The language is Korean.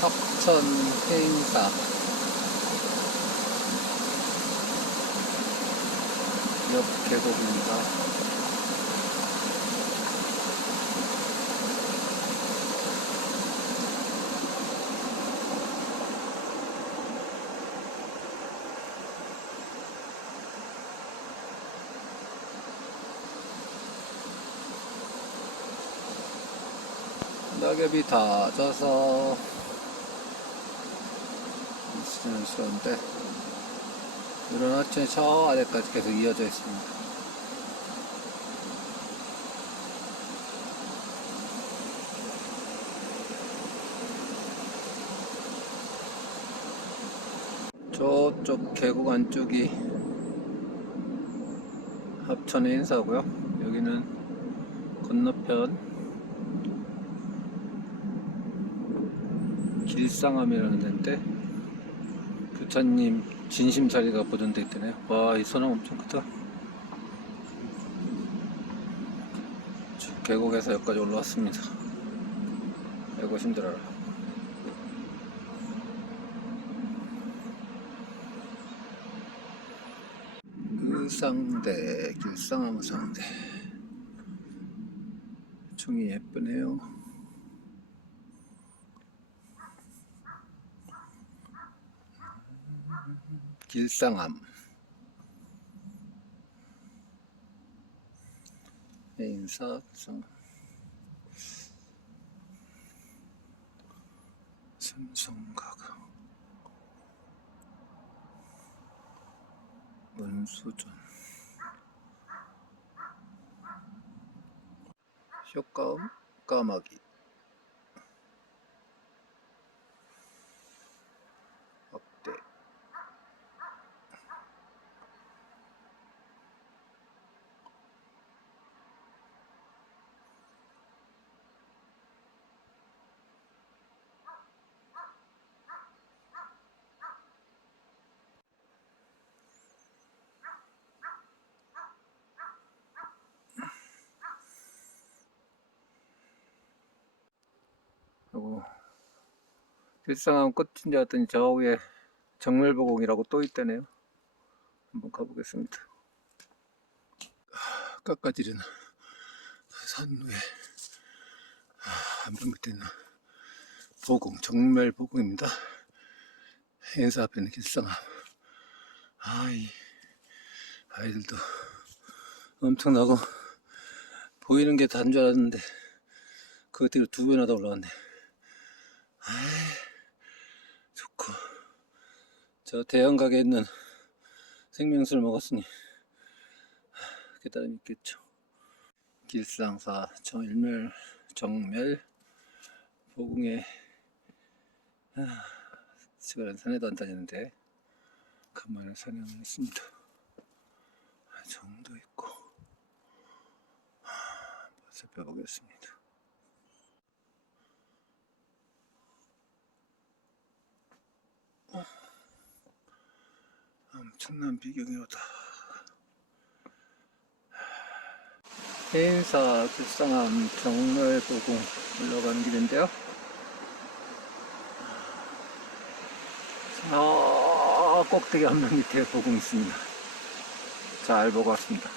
합천 해인사 옆 계곡입니다. 낙엽이 다 져서 싫은데 이런 하천이 저 아래까지 계속 이어져 있습니다. 저쪽 계곡 안쪽이 합천의 인사고요. 여기는 건너편 길상암이라는 데인데 교차님 진심사리가 보존돼 있대네요. 와이 소나무 엄청 크다. 저 계곡에서 여기까지 올라왔습니다. 아이고 힘들어라. 의상대 길상암 의상대. 종이 예쁘네요 길상암 인사성. 삼성가가 문수전. 효과음 까마귀 그리고 일상암 끝인 줄 알았더니 저 위에 정멸보공이라고 또 있다네요. 한번 가보겠습니다. 아, 깎아지르는 산 위에 아, 안변 밑에 있는 보공, 정멸보공입니다. 인사 앞에 있는 길상암. 아이, 아이들도 엄청나고 보이는 게 단 줄 알았는데 그 뒤로 두 배나 더 올라갔네. 좋고. 저 대형 가게에 있는 생명수를 먹었으니 깨달음이 있겠죠. 길상사 정일멸 정멸 보궁에 아, 시간은 산에도 안 다니는데 간만에 산에 왔습니다. 아, 정도 있고 아, 한번 살펴보겠습니다. 엄청난 비경이로다. 해인사 길상암 정멸보궁 올라가는 길인데요. 저 꼭대기 한면 밑에 보궁 있습니다. 잘 보고 왔습니다.